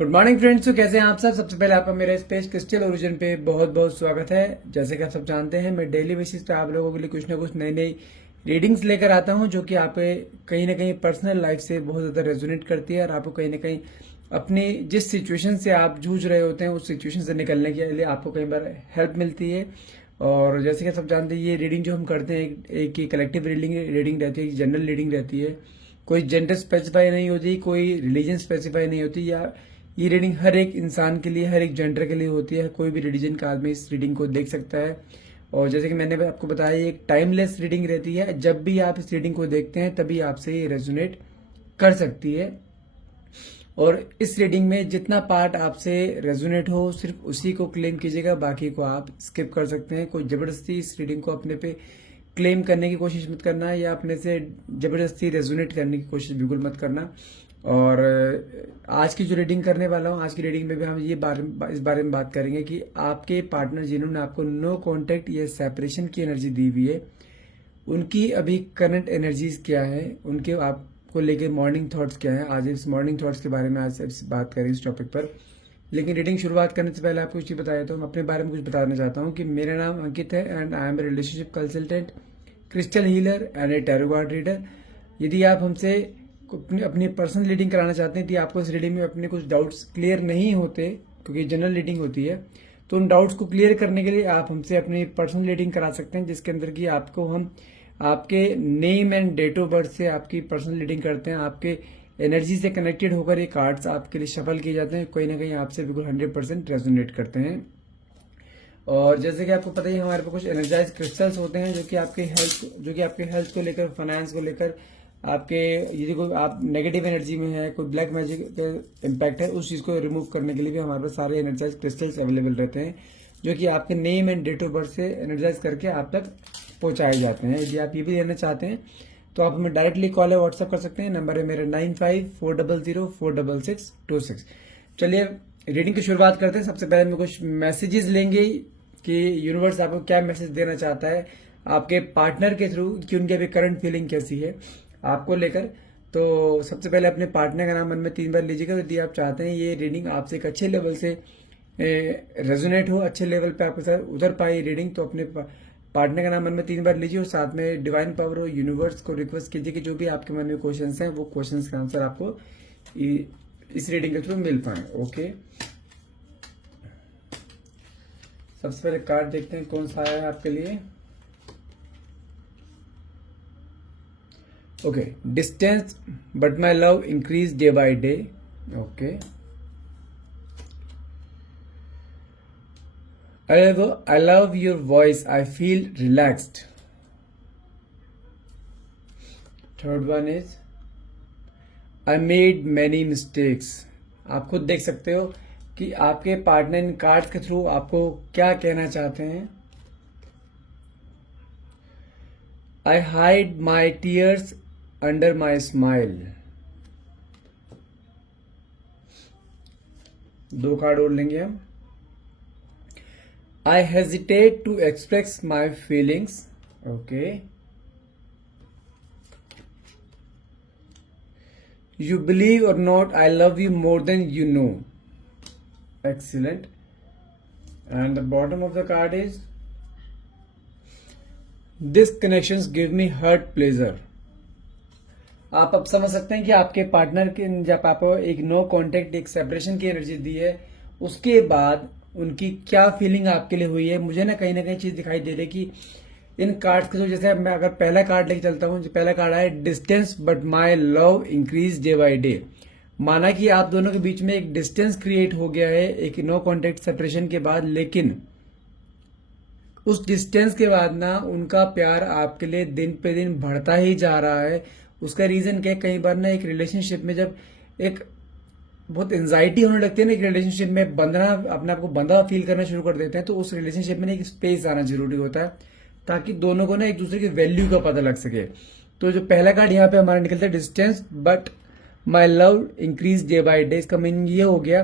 Good morning friends. तो कैसे हैं आप सब। सबसे पहले आपका मेरे स्पेस क्रिस्टल ओरिजिन पे बहुत बहुत स्वागत है। जैसे कि आप सब जानते हैं, मैं डेली बेसिस पे आप लोगों के लिए कुछ ना कुछ नई नई रीडिंग्स लेकर आता हूं जो कि आप कहीं ना कहीं पर्सनल लाइफ से बहुत ज्यादा रेजोनेट करती है और आपको कहीं ना कहीं अपनी जिस सिचुएशन से आप जूझ रहे होते हैं उस सिचुएशन से निकलने के लिए आपको कई बार हेल्प मिलती है। और जैसे कि आप सब जानते हैं, ये रीडिंग जो हम करते हैं एक कलेक्टिव रीडिंग रहती है, जनरल रीडिंग रहती है। कोई जेंडर स्पेसिफाई नहीं होती, कोई रिलीजन स्पेसिफाई नहीं होती, या ये रीडिंग हर एक इंसान के लिए, हर एक जेंडर के लिए होती है। कोई भी रिलीजन का आदमी इस रीडिंग को देख सकता है। और जैसे कि मैंने आपको बताया, ये एक टाइमलेस रीडिंग रहती है। जब भी आप इस रीडिंग को देखते हैं तभी आपसे ये रेजोनेट कर सकती है। और इस रीडिंग में जितना पार्ट आपसे रेजोनेट हो सिर्फ उसी को क्लेम कीजिएगा, बाकी को आप स्किप कर सकते हैं। कोई जबरदस्ती इस रीडिंग को अपने पे क्लेम करने की कोशिश मत करना, या अपने से जबरदस्ती रेजोनेट करने की कोशिश बिल्कुल मत करना। और आज की जो रीडिंग करने वाला हूँ, आज की रीडिंग में भी हम इस बारे में बात करेंगे कि आपके पार्टनर जिन्होंने आपको नो कांटेक्ट या सेपरेशन की एनर्जी दी हुई है, उनकी अभी करंट एनर्जीज क्या है, उनके आपको लेके मॉर्निंग थॉट्स क्या है। आज इस मॉर्निंग थॉट्स के बारे में आज बात करेंगे इस टॉपिक पर। लेकिन रीडिंग शुरुआत करने से पहले आपको कुछ चीज बताया तो मैं अपने बारे में कुछ बताना चाहता हूँ कि मेरा नाम अंकित है and I am a relationship consultant, crystal healer and a tarot card reader. यदि आप हमसे अपनी पर्सनल रीडिंग कराना चाहते हैं तो आपको इस रीडिंग में अपने कुछ डाउट्स क्लियर नहीं होते, क्योंकि जनरल रीडिंग होती है, तो उन डाउट्स को क्लियर करने के लिए आप हमसे अपनी पर्सनल रीडिंग करा सकते हैं, जिसके अंदर की आपको हम आपके name and date of birth से आपकी पर्सनल रीडिंग करते हैं। आपके एनर्जी से कनेक्टेड होकर ये कार्ड्स आपके लिए शफल किए जाते हैं, कहीं ना कहीं आपसे बिल्कुल 100% रेजोनेट करते हैं। और जैसे कि आपको पता ही, हमारे पास कुछ एनर्जाइज क्रिस्टल्स होते हैं जो कि आपके हेल्थ को लेकर, फाइनेंस को लेकर, आपके यदि कोई आप नेगेटिव एनर्जी में है, कोई ब्लैक मैजिक का इम्पैक्ट है, उस चीज को रिमूव करने के लिए भी हमारे पास सारे एनर्जाइज क्रिस्टल्स अवेलेबल रहते हैं, जो कि आपके name and date of birth से एनर्जाइज करके आप तक पहुंचाए जाते हैं। यदि आप ये भी लेना चाहते हैं तो आप हमें डायरेक्टली कॉल या व्हाट्सअप कर सकते हैं। नंबर है मेरा 9540046626। चलिए रीडिंग की शुरुआत करते हैं। सबसे पहले हम कुछ मैसेजेस लेंगे कि यूनिवर्स आपको क्या मैसेज देना चाहता है आपके पार्टनर के थ्रू, कि उनकी अभी करंट फीलिंग कैसी है आपको लेकर। तो सबसे पहले अपने पार्टनर का नाम मन में 3 बार लीजिएगा। यदि आप चाहते हैं ये रीडिंग आपसे एक अच्छे लेवल से रेजोनेट हो, अच्छे लेवल पे आपके साथ उधर पाए रीडिंग, तो अपने पार्टनर का नाम मन में 3 बार लीजिए और साथ में डिवाइन पावर और यूनिवर्स को रिक्वेस्ट कीजिए कि जो भी आपके मन में क्वेश्चंस हैं वो क्वेश्चंस का आंसर आपको इस रीडिंग के थ्रू मिल पाए। ओके, सबसे पहले कार्ड देखते हैं कौन सा आया है आपके लिए। Okay, distance but my love increase day by day. Okay, I love your voice. I feel relaxed. Third one is I made many mistakes. आप खुद देख सकते हो कि आपके पार्टनर इन कार्ड्स के थ्रू आपको क्या कहना चाहते हैं। I hide my tears under my smile. 2 card और लेंगे हम। I hesitate to express my feelings. Okay. You believe or not, I love you more than you know. Excellent. And the bottom of the card is These connections give me hurt pleasure. आप अब समझ सकते हैं कि आपके partner के जब आपको एक नो कांटेक्ट, एक सेपरेशन की एनर्जी दी है, उसके बाद उनकी क्या फीलिंग आपके लिए हुई है। मुझे ना कहीं चीज दिखाई दे रही है कि इन कार्ड्स के, तो जैसे मैं अगर पहला कार्ड लेके चलता हूँ, जो पहला कार्ड है distance but my love increase day by day. माना कि आप दोनों के बीच में एक डिस्टेंस क्रिएट हो गया है एक नो कॉन्टेक्ट सेपरेशन के बाद, लेकिन उस डिस्टेंस के बाद ना उनका प्यार आपके लिए दिन पे दिन बढ़ता ही जा रहा है। उसका रीजन क्या है, कई बार ना एक रिलेशनशिप में जब एक बहुत एंजाइटी होने लगती है ना, एक रिलेशनशिप में बंधना, अपने आप को बंधा फील करना शुरू कर देते हैं, तो उस रिलेशनशिप में एक स्पेस आना जरूरी होता है ताकि दोनों को ना एक दूसरे की वैल्यू का पता लग सके। तो जो पहला कार्ड यहाँ पे हमारा निकलता है distance but my love increase day by day, इसका मीनिंग ये हो गया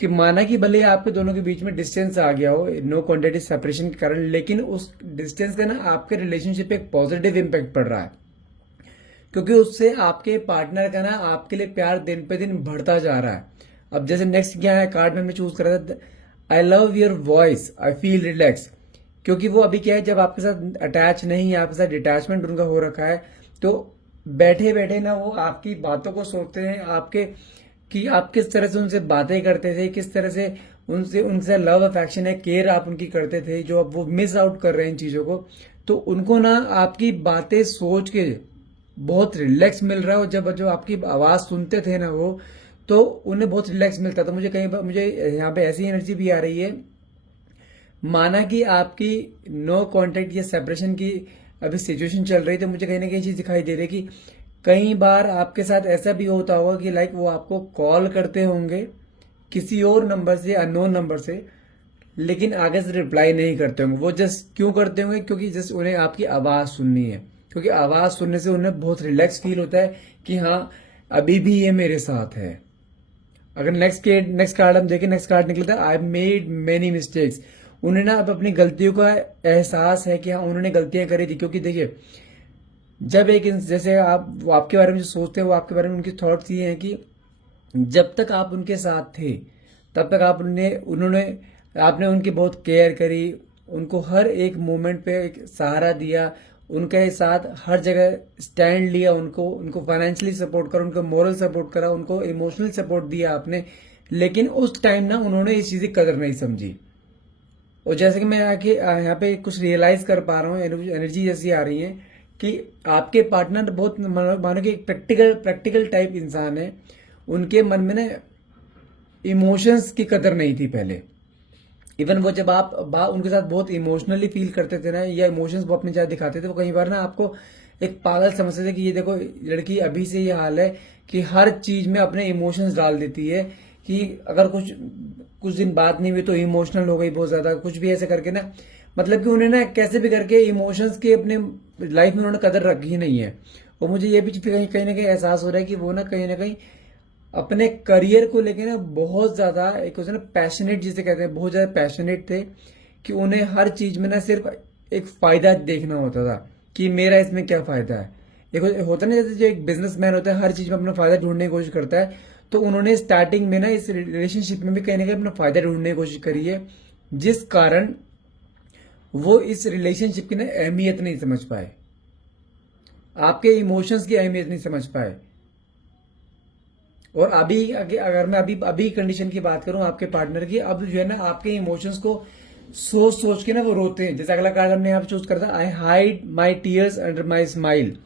कि माना कि भले आपके दोनों के बीच में डिस्टेंस आ गया हो नो कॉन्टेक्ट सेपरेशन के कारण, लेकिन उस डिस्टेंस का ना आपके रिलेशनशिप पे एक पॉजिटिव इम्पैक्ट पड़ रहा है, क्योंकि उससे आपके पार्टनर का ना आपके लिए प्यार दिन पे दिन बढ़ता जा रहा है। अब जैसे नेक्स्ट क्या है कार्ड में हमने चूज करा था, I love your voice, I feel relax. क्योंकि वो अभी क्या है, जब आपके साथ अटैच नहीं है, आपके साथ डिटैचमेंट उनका हो रखा है, तो बैठे बैठे ना वो आपकी बातों को सोचते हैं, आपके कि आप किस तरह से उनसे बातें करते थे, किस तरह से उनसे उनसे लव अफेक्शन है, केयर आप उनकी करते थे, जो अब वो मिस आउट कर रहे हैं इन चीजों को। तो उनको ना आपकी बातें सोच के बहुत रिलैक्स मिल रहा है। और जब जो आपकी आवाज सुनते थे ना वो, तो उन्हें बहुत रिलैक्स मिलता था। मुझे कहीं पर मुझे यहाँ पे ऐसी एनर्जी भी आ रही है, माना कि आपकी नो कांटेक्ट या सेपरेशन की अभी सिचुएशन चल रही, तो मुझे कहीं ना कहीं चीज दिखाई दे रही है कि कई बार आपके साथ ऐसा भी होता होगा कि लाइक वो आपको कॉल करते होंगे किसी और नंबर से, अननोन नंबर से, लेकिन आगे से रिप्लाई नहीं करते होंगे। वो जस्ट क्यों करते होंगे? क्योंकि जस्ट उन्हें आपकी आवाज सुननी है, क्योंकि आवाज सुनने से उन्हें बहुत रिलैक्स फील होता है कि हाँ अभी भी ये मेरे साथ है। अगर नेक्स्ट कार्ड हम देखें, नेक्स्ट कार्ड निकला था आई मेड मेनी मिस्टेक्स। उन्हें ना अब अपनी गलतियों का एहसास है कि हाँ उन्होंने गलतियां करी थी। क्योंकि देखिए, जब एक जैसे आप वो आपके बारे में जो सोचते हैं, वो आपके बारे में उनकी थॉट्स ये हैं कि जब तक आप उनके साथ थे तब तक आपने उनकी बहुत केयर करी, उनको हर एक मोमेंट पे एक सहारा दिया, उनके साथ हर जगह स्टैंड लिया, उनको फाइनेंशियली सपोर्ट करा, उनको मोरल सपोर्ट करा, उनको इमोशनल सपोर्ट दिया आपने। लेकिन उस टाइम ना उन्होंने इस चीज की कदर नहीं समझी। और जैसे कि मैं आके यहाँ पे कुछ रियलाइज कर पा रहा हूँ, एनर्जी जैसी आ रही है कि आपके पार्टनर बहुत मानो कि एक प्रैक्टिकल टाइप इंसान है। उनके मन में ना इमोशंस की कदर नहीं थी पहले। इवन वो जब आप उनके साथ बहुत इमोशनली फील करते थे ना, या इमोशंस वो अपने साथ दिखाते थे, वो कई बार ना आपको एक पागल समझते थे कि ये देखो लड़की अभी से ये हाल है कि हर चीज में अपने इमोशंस डाल देती है, कि अगर कुछ दिन बात नहीं हुई तो इमोशनल हो गई बहुत ज्यादा, कुछ भी ऐसे करके ना, मतलब कि उन्हें ना कैसे भी करके इमोशंस के अपने लाइफ में उन्होंने कदर रखी ही नहीं है। और मुझे ये भी कहीं ना कहीं एहसास हो रहा है कि वो ना कहीं अपने करियर को लेके ना बहुत ज्यादा एक होता है ना पैशनेट, जिसे कहते हैं, बहुत ज्यादा पैशनेट थे कि उन्हें हर चीज में ना सिर्फ एक फायदा देखना होता था कि मेरा इसमें क्या फायदा है। एक होता है ना, जैसे जो एक बिजनेसमैन होता है हर चीज में अपना फायदा ढूंढने की कोशिश करता है, तो उन्होंने स्टार्टिंग में ना इस रिलेशनशिप में भी कहीं ना कहीं अपना फायदा ढूंढने की कोशिश करी है, जिस कारण वो इस रिलेशनशिप की ना अहमियत नहीं समझ पाए, आपके इमोशंस की अहमियत नहीं समझ पाए। और अगर मैं अभी कंडीशन की बात करूं आपके पार्टनर की, अब जो है ना आपके इमोशंस को सोच सोच के ना वो रोते हैं। जैसे अगला कार्ड हमने यहाँ पे चूज करा था, आई hide my tears under my smile.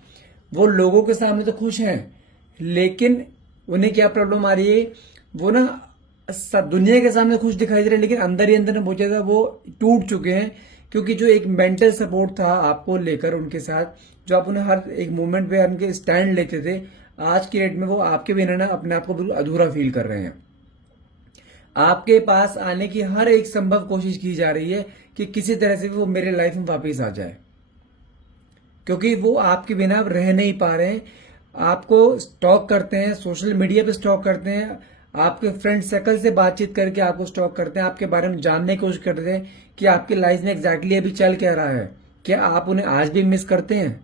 वो लोगों के सामने तो खुश हैं, लेकिन उन्हें क्या प्रॉब्लम आ रही है, वो ना दुनिया के सामने खुश दिखाई दे रहे हैं, लेकिन अंदर ही अंदर बहुत ज्यादा वो टूट चुके हैं। क्योंकि जो एक मेंटल सपोर्ट था आपको लेकर उनके साथ, जो आप उन्हें हर एक मोमेंट पे उनके स्टैंड लेते थे, आज की डेट में वो आपके बिना ना अपने आप को बिल्कुल अधूरा फील कर रहे हैं। आपके पास आने की हर एक संभव कोशिश की जा रही है कि किसी तरह से वो मेरे लाइफ में वापस आ जाए, क्योंकि वो आपके बिना रह नहीं पा रहे हैं। आपको स्टॉक करते हैं, सोशल मीडिया पे स्टॉक करते हैं, आपके फ्रेंड सर्कल से बातचीत करके आपको स्टॉक करते हैं, आपके बारे में जानने की कोशिश करते हैं कि आपकी लाइफ में एग्जैक्टली अभी चल क्या रहा है, क्या आप उन्हें आज भी मिस करते हैं।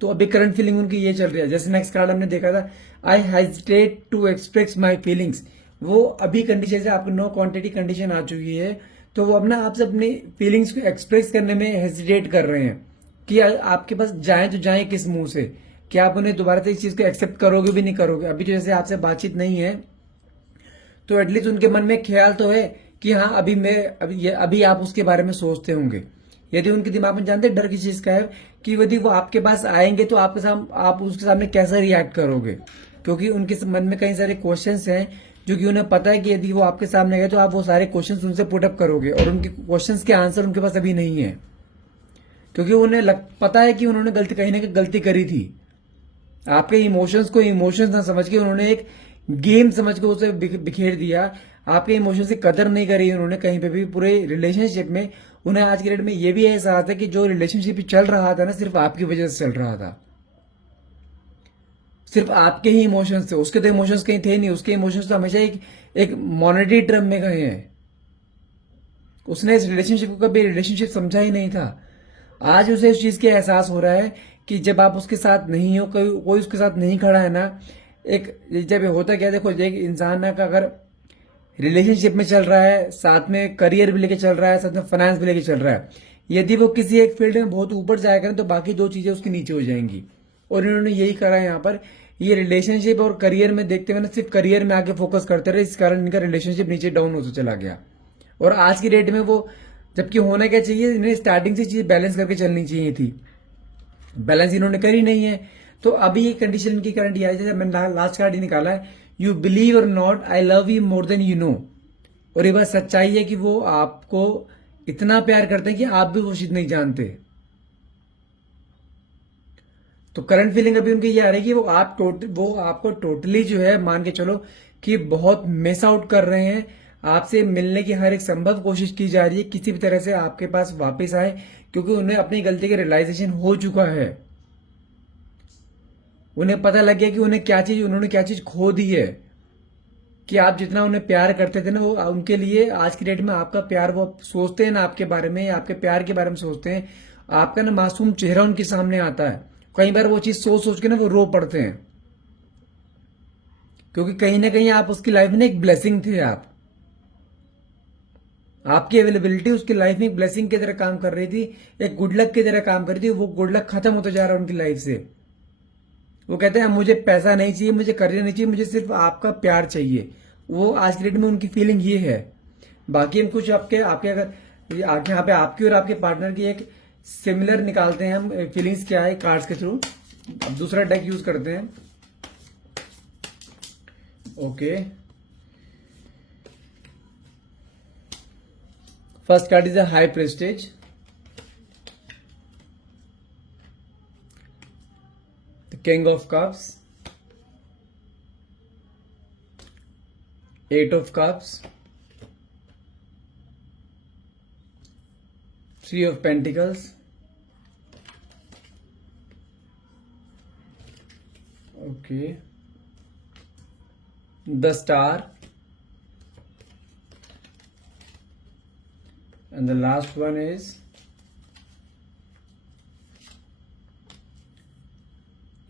तो अभी करंट फीलिंग उनकी ये चल रही है। जैसे नेक्स्ट कार्ड हमने देखा था, I hesitate to express my feelings. वो अभी कंडीशन से आपको नो क्वांटिटी कंडीशन आ चुकी है, तो वो अपना आपसे अपनी फीलिंग्स को एक्सप्रेस करने में हेजिटेट कर रहे हैं कि आपके पास जाएं तो जाएं किस मुंह से, कि आप उन्हें दोबारा से इस चीज को एक्सेप्ट करोगे भी नहीं करोगे। अभी जो जैसे आपसे बातचीत नहीं है, तो एटलीस्ट उनके मन में ख्याल तो है कि हाँ अभी आप उसके बारे में सोचते होंगे। यदि उनके दिमाग में जानते डर किस चीज का है, कि यदि वो आपके पास आएंगे तो आप उसके सामने कैसे रिएक्ट करोगे, क्योंकि उनके मन में कई सारे क्वेश्चंस हैं जो कि उन्हें पता है कि यदि वो आपके सामने गए तो आप वो सारे क्वेश्चंस उनसे पुटअप करोगे, और उनके क्वेश्चंस के आंसर उनके पास अभी नहीं है, क्योंकि उन्हें पता है कि उन्होंने कहीं ना कहीं गलती करी थी। आपके इमोशंस को इमोशंस ना समझ के उन्होंने एक गेम समझ के उसे बिखेर दिया। आपके इमोशंस की कदर नहीं करी उन्होंने कहीं पे भी पूरे रिलेशनशिप में। उन्हें आज की डेट में ये भी एहसास है कि जो रिलेशनशिप चल रहा था ना, सिर्फ आपकी वजह से चल रहा था, सिर्फ आपके ही इमोशंस थे, उसके तो इमोशंस कहीं थे नहीं। उसके इमोशंस तो हमेशा एक मॉनेटरी टर्म में गए हैं। उसने इस रिलेशनशिप को कभी रिलेशनशिप समझा ही नहीं था। आज उसे इस चीज का एहसास हो रहा है कि जब आप उसके साथ नहीं हो, कोई उसके साथ नहीं खड़ा है ना, एक जब होता क्या है, देखो एक इंसान ना का अगर रिलेशनशिप में चल रहा है, साथ में करियर भी लेके चल रहा है, साथ में फाइनेंस भी लेके चल रहा है, यदि वो किसी एक फील्ड में बहुत ऊपर जाएगा ना तो बाकी दो चीजें उसके नीचे हो जाएंगी। और इन्होंने यही करा है यहाँ पर, ये रिलेशनशिप और करियर में देखते हुए ना सिर्फ करियर में आगे फोकस करते रहे, इस कारण इनका रिलेशनशिप नीचे डाउन होता चला गया। और आज की डेट में वो, जबकि होना क्या चाहिए, इन्हें स्टार्टिंग से चीज बैलेंस करके चलनी चाहिए थी, बैलेंस इन्होंने करी नहीं है। तो अभी ये कंडीशन इनकी करंट ये है, जैसे मैंने लास्ट कार्ड ही निकाला है, यू बिलीव और not, I love you more than you know. और ये बात सच्चाई है कि वो आपको इतना प्यार करते हैं कि आप भी वो चीज नहीं जानते। तो करंट फीलिंग अभी उनकी ये आ रही है कि वो आपको टोटली जो है मान के चलो कि बहुत मिस आउट कर रहे हैं। आपसे मिलने की हर एक संभव कोशिश की जा रही है, किसी भी तरह से आपके पास वापस आए, क्योंकि उन्हें अपनी गलती का रियलाइजेशन हो चुका है। उन्हें पता लग गया कि उन्होंने क्या चीज खो दी है, कि आप जितना उन्हें प्यार करते थे ना, वो उनके लिए आज की डेट में आपका प्यार, वो सोचते हैं ना आपके बारे में, आपके प्यार के बारे में सोचते हैं, आपका ना मासूम चेहरा उनके सामने आता है। कई बार वो चीज सोच सोच के ना वो रो पड़ते हैं, क्योंकि कहीं ना कहीं आप उसकी लाइफ में एक ब्लेसिंग थे। आपकी अवेलेबिलिटी उसकी लाइफ में एक ब्लेसिंग की तरह काम कर रही थी, एक गुड लक की तरह काम कर रही थी। वो गुड लक खत्म होता जा रहा है उनकी लाइफ से। वो कहते हैं मुझे पैसा नहीं चाहिए, मुझे करियर नहीं चाहिए, मुझे सिर्फ आपका प्यार चाहिए। वो आज की डेट में उनकी फीलिंग ये है। बाकी हम कुछ आपके आपके अगर यहाँ पे आपकी और आपके पार्टनर की एक सिमिलर निकालते हैं हम, फीलिंग्स क्या है कार्ड्स के थ्रू। अब दूसरा डेक यूज करते हैं। Okay, first card is a high priestess, the king of cups, eight of cups, three of pentacles, okay, the star, and the last one is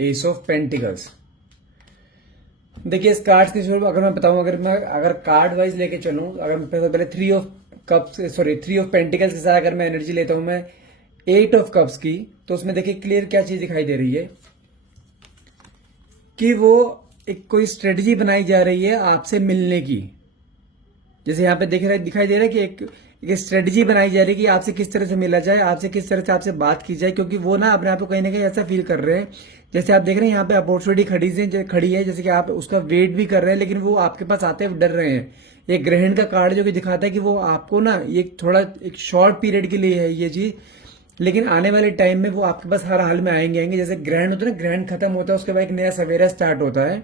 ace of pentacles. देखिए इस cards के स्वरूप अगर मैं बताऊं, अगर कार्ड वाइज लेके चलूं, अगर मैं पहले थ्री ऑफ पेंटिकल्स के साथ अगर मैं एनर्जी लेता हूं मैं एट ऑफ कप्स की, तो उसमें देखिए क्लियर क्या चीज दिखाई दे रही है कि वो एक कोई स्ट्रेटजी बनाई जा रही है आपसे मिलने की। जैसे यहाँ पे दिखाई दे रहा है कि एक स्ट्रेटजी बनाई जा रही है कि आपसे किस तरह से मिला जाए, आपसे किस तरह से आपसे बात की जाए, क्योंकि वो ना अपने आप को कहीं ना कहीं ऐसा फील कर रहे हैं, जैसे आप देख रहे हैं यहाँ पे अपॉर्चुनिटी खड़ी है, जैसे कि आप उसका वेट भी कर रहे हैं, लेकिन वो आपके पास आते हुए डर रहे हैं। एक ग्रहण का कार्ड जो कि दिखाता है कि वो आपको ना ये थोड़ा एक शॉर्ट पीरियड के लिए है ये चीज, लेकिन आने वाले टाइम में वो आपके पास हर हाल में आएंगे। जैसे ग्रहण होता है ना, ग्रहण खत्म होता है उसके बाद एक नया सवेरा स्टार्ट होता है।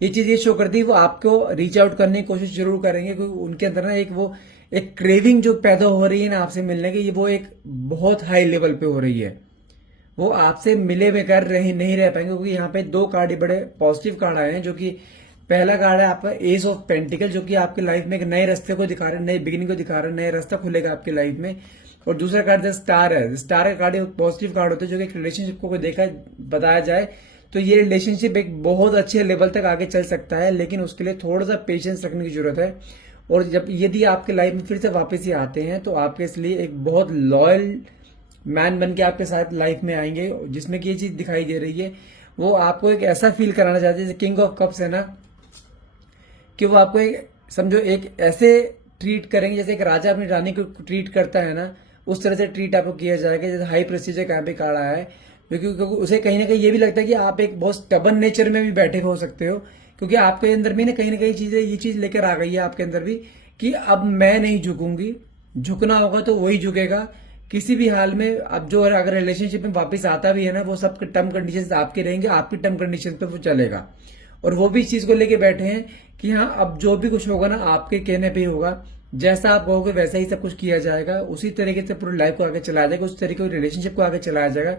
ये चीज ये शो करती है वो आपको रीच आउट करने की कोशिश जरूर करेंगे, क्योंकि उनके अंदर ना एक क्रेविंग जो पैदा हो रही है ना आपसे मिलने की, ये वो एक बहुत हाई लेवल पे हो रही है। वो आपसे मिले बगैर नहीं रह पाएंगे, क्योंकि यहाँ पे दो कार्ड बड़े पॉजिटिव कार्ड आए हैं। जो कि पहला कार्ड है आपका एस ऑफ पेंटिकल, जो कि आपकी लाइफ में एक नए रास्ते को दिखा रहे हैं, नई बिगिनिंग को दिखा रहे हैं, नया रास्ता खुलेगा आपकी लाइफ में। और दूसरा कार्ड स्टार है। स्टार का कार्ड एक पॉजिटिव कार्ड होता है, जो कि एक रिलेशनशिप को देखा बताया जाए तो ये रिलेशनशिप एक बहुत अच्छे लेवल तक आगे चल सकता है, लेकिन उसके लिए थोड़ा सा पेशेंस रखने की जरूरत है। और जब यदि आपके लाइफ में फिर से वापस ही आते हैं तो आपके इसलिए एक बहुत लॉयल मैन बन के आपके साथ लाइफ में आएंगे, जिसमें कि ये चीज दिखाई दे रही है। वो आपको एक ऐसा फील कराना चाहते हैं, जैसे किंग ऑफ कप्स है ना, कि वो आपको समझो एक ऐसे ट्रीट करेंगे जैसे एक राजा अपनी रानी को ट्रीट करता है ना, उस तरह से ट्रीट आपको किया जाएगा। जैसे हाई प्रेस्टीज का भी कार्ड आया है, क्योंकि उसे कहीं ना कहीं ये भी लगता है कि आप एक बहुत स्टबन नेचर में भी बैठे हो सकते हो, क्योंकि आपके अंदर भी ना कहीं ना कहीं चीजें ये चीज लेकर आ गई है आपके अंदर भी, कि अब मैं नहीं झुकूंगी, झुकना होगा तो वही झुकेगा किसी भी हाल में। अब जो अगर रिलेशनशिप में वापस आता भी है ना, वो सब टर्म कंडीशंस आपके रहेंगे, आपकी टर्म कंडीशंस पे वो चलेगा। और वो भी इस चीज को लेके बैठे हैं कि हाँ अब जो भी कुछ होगा ना आपके कहने पे ही होगा, जैसा आप कहोगे वैसा ही सब कुछ किया जाएगा, उसी तरीके से पूरी लाइफ को आगे चलाया जाएगा, उस तरीके से रिलेशनशिप को आगे चलाया जाएगा,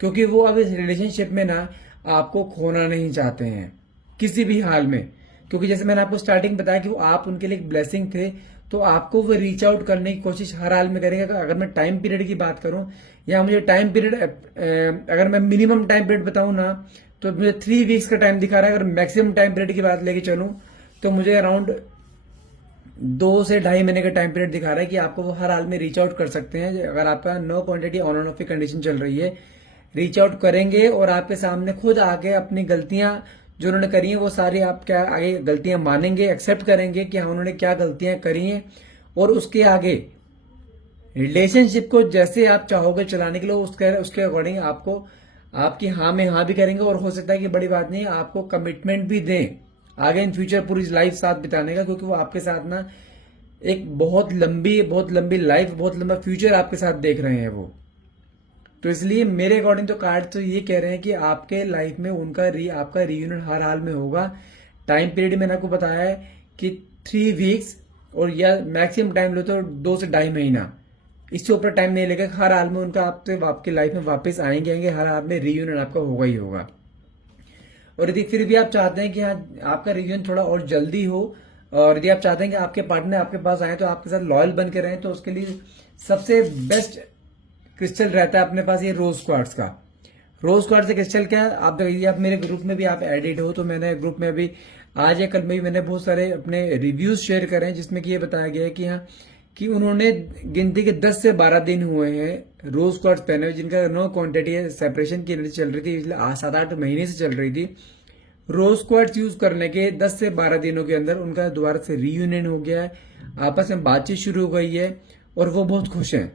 क्योंकि वो अब इस रिलेशनशिप में ना आपको खोना नहीं चाहते हैं किसी भी हाल में। क्योंकि जैसे मैंने आपको स्टार्टिंग बताया कि वो आप उनके लिए एक ब्लेसिंग थे, तो आपको वो रीच आउट करने की कोशिश हर हाल में करेंगे। अगर मैं टाइम पीरियड की बात करूं, या मुझे टाइम पीरियड अगर मैं मिनिमम टाइम पीरियड बताऊं ना, तो मुझे 3 वीक्स का टाइम दिखा रहा है। अगर मैक्सिमम टाइम पीरियड की बात लेके चलूं तो मुझे अराउंड 2 से ढाई महीने का टाइम पीरियड दिखा रहा है कि आपको वो हर हाल में रीच आउट कर सकते हैं। अगर आपका no quantity on and off की कंडीशन चल रही है, रीच आउट करेंगे और आपके सामने खुद आके अपनी गलतियां जो उन्होंने करी हैं वो सारी आप क्या आगे गलतियां मानेंगे, एक्सेप्ट करेंगे कि हाँ उन्होंने क्या गलतियां करी हैं, और उसके आगे रिलेशनशिप को जैसे आप चाहोगे चलाने के लिए उसके अकॉर्डिंग आपको आपकी हाँ में हाँ भी करेंगे। और हो सकता है कि बड़ी बात नहीं आपको कमिटमेंट भी दें आगे इन फ्यूचर पूरी लाइफ साथ बिताने का, क्योंकि वो आपके साथ ना एक बहुत लंबी लाइफ, बहुत लंबा फ्यूचर आपके साथ देख रहे हैं वो। तो इसलिए मेरे अकॉर्डिंग तो कार्ड तो ये कह रहे हैं कि आपके लाइफ में आपका रीयूनियन हर हाल में होगा। टाइम पीरियड मैंने आपको बताया है कि 3 वीक्स, और या मैक्सिमम टाइम लो तो 2 से ढाई महीना, इससे ऊपर टाइम नहीं लेगा। हर हाल में उनका आपके लाइफ में वापस आएंगे, हर हाल में रीयूनियन आपका होगा ही होगा। और यदि फिर भी आप चाहते हैं कि हाँ आपका रीयूनियन थोड़ा और जल्दी हो, और यदि आप चाहते हैं कि आपके पार्टनर आपके पास आए तो आपके साथ लॉयल बन के रहें, तो उसके लिए सबसे बेस्ट क्रिस्टल रहता है अपने पास ये रोज क्वार्ट्ज का। रोज क्वार्ट्ज क्रिस्टल क्या है, आप देखिए, आप मेरे ग्रुप में भी आप एडिड हो, तो मैंने ग्रुप में अभी आज या कल में भी मैंने बहुत सारे अपने रिव्यूज शेयर करे हैं, जिसमें कि ये बताया गया है कि हाँ कि उन्होंने गिनती के 10 से 12 दिन हुए हैं रोज क्वार्ट्ज पहने हुए, जिनका नो क्वांटिटी है, सेपरेशन की एनर्जी चल रही थी, इसलिए 7-8 महीने से चल रही थी। रोज क्वार्ट्ज यूज करने के 10 से 12 दिनों के अंदर उनका दोबारा से रीयूनियन हो गया है, आपस में बातचीत शुरू हो गई है और वो बहुत खुश हैं।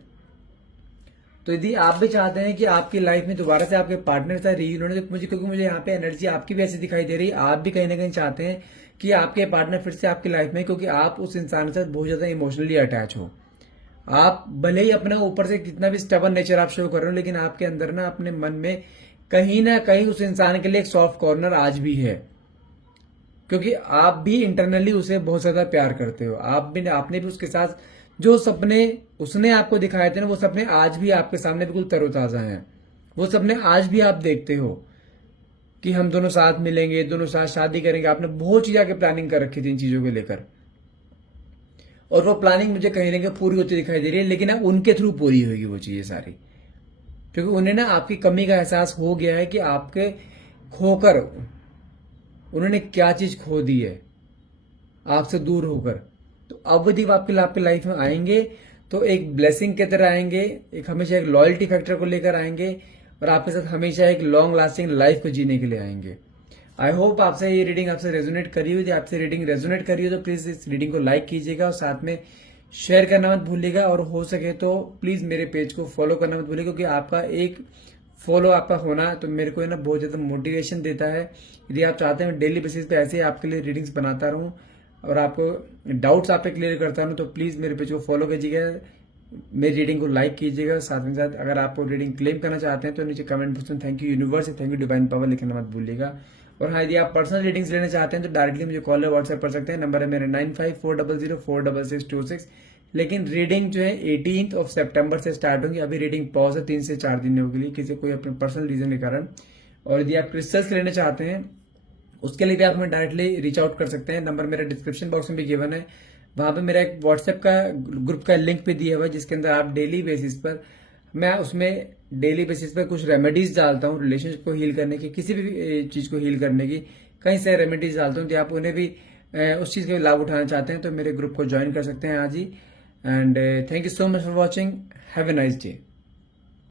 तो यदि आप भी चाहते हैं कि आपकी लाइफ में दोबारा से आपके पार्टनर से रीयूनियन हो, तो क्योंकि मुझे यहाँ पे एनर्जी आपकी भी ऐसी दिखाई दे रही है, आप भी कहीं ना कहीं चाहते हैं कि आपके पार्टनर फिर से आपकी लाइफ में, क्योंकि आप उस इंसान के साथ बहुत ज्यादा इमोशनली अटैच हो। आप भले ही अपना ऊपर से कितना भी स्टबन नेचर आप शो कर रहे हो, लेकिन आपके अंदर ना अपने मन में कहीं ना कहीं उस इंसान के लिए एक सॉफ्ट कॉर्नर आज भी है, क्योंकि आप भी इंटरनली उसे बहुत ज्यादा प्यार करते हो। आपने भी उसके साथ जो सपने उसने आपको दिखाए थे ना, वो सपने आज भी आपके सामने बिल्कुल तरोताजा हैं। वो सपने आज भी आप देखते हो कि हम दोनों साथ मिलेंगे, दोनों साथ शादी करेंगे। आपने बहुत चीज आगे प्लानिंग कर रखी थी इन चीजों को लेकर, और वो प्लानिंग मुझे कहीं ना कहीं पूरी होती दिखाई दे रही है, लेकिन अब उनके थ्रू पूरी होगी वो चीजें सारी, क्योंकि उन्हें ना आपकी कमी का एहसास हो गया है कि आपके खोकर उन्होंने क्या चीज खो दी है आपसे दूर होकर। तो अब यदि आपकी लाइफ में आएंगे तो एक ब्लेसिंग की तरह आएंगे, एक हमेशा एक लॉयल्टी फैक्टर को लेकर आएंगे, और आपके साथ हमेशा एक लॉन्ग लास्टिंग लाइफ को जीने के लिए आएंगे। आई होप आपसे ये रीडिंग आपसे रेजोनेट करी हुई थी। आपसे रीडिंग रेजोनेट करी हो तो प्लीज इस रीडिंग को लाइक कीजिएगा और साथ में शेयर करना मत भूलिएगा, और हो सके तो प्लीज मेरे पेज को फॉलो करना मत भूलिएगा, क्योंकि आपका एक फॉलो आपका होना तो मेरे को ना बहुत ज्यादा मोटिवेशन देता है। यदि आप चाहते हैं डेली बेसिस पे ऐसे आपके लिए रीडिंग्स बनाता रहूं और आपको डाउट्स आप पे क्लियर करता रहूं, तो प्लीज मेरे पेज को फॉलो कीजिएगा, मेरी रीडिंग को लाइक कीजिएगा। साथ में साथ अगर आप रीडिंग क्लेम करना चाहते हैं तो नीचे कमेंट बॉक्स में thank you universe, thank you divine power लिखना मत भूलिएगा। और हाँ, यदि आप पर्सनल रीडिंग्स लेना चाहते हैं तो डायरेक्टली मुझे कॉल या व्हाट्सएप कर सकते हैं। नंबर है मेरे 9540046626। लेकिन रीडिंग जो है 18 सितंबर से स्टार्ट होगी। अभी रीडिंग पॉज है 3 से 4 दिन के लिए, किसी कोई अपने पर्सनल रीजन के कारण। और यदि आप क्रिस्टल्स लेना चाहते हैं उसके लिए भी आप हमें डायरेक्टली रीच आउट कर सकते हैं। नंबर मेरा डिस्क्रिप्शन बॉक्स में भी गिवन है, वहां पे मेरा एक व्हाट्सएप का ग्रुप का लिंक भी दिया हुआ है, जिसके अंदर आप डेली बेसिस पर मैं उसमें डेली बेसिस पर कुछ रेमेडीज डालता हूँ रिलेशनशिप को हील करने की, किसी भी चीज को हील करने की कई सारे रेमेडीज डालता हूँ। यदि आप उन्हें भी उस चीज का लाभ उठाना चाहते हैं तो मेरे ग्रुप को ज्वाइन कर सकते हैं आज ही। And thank you so much for watching, have a nice day.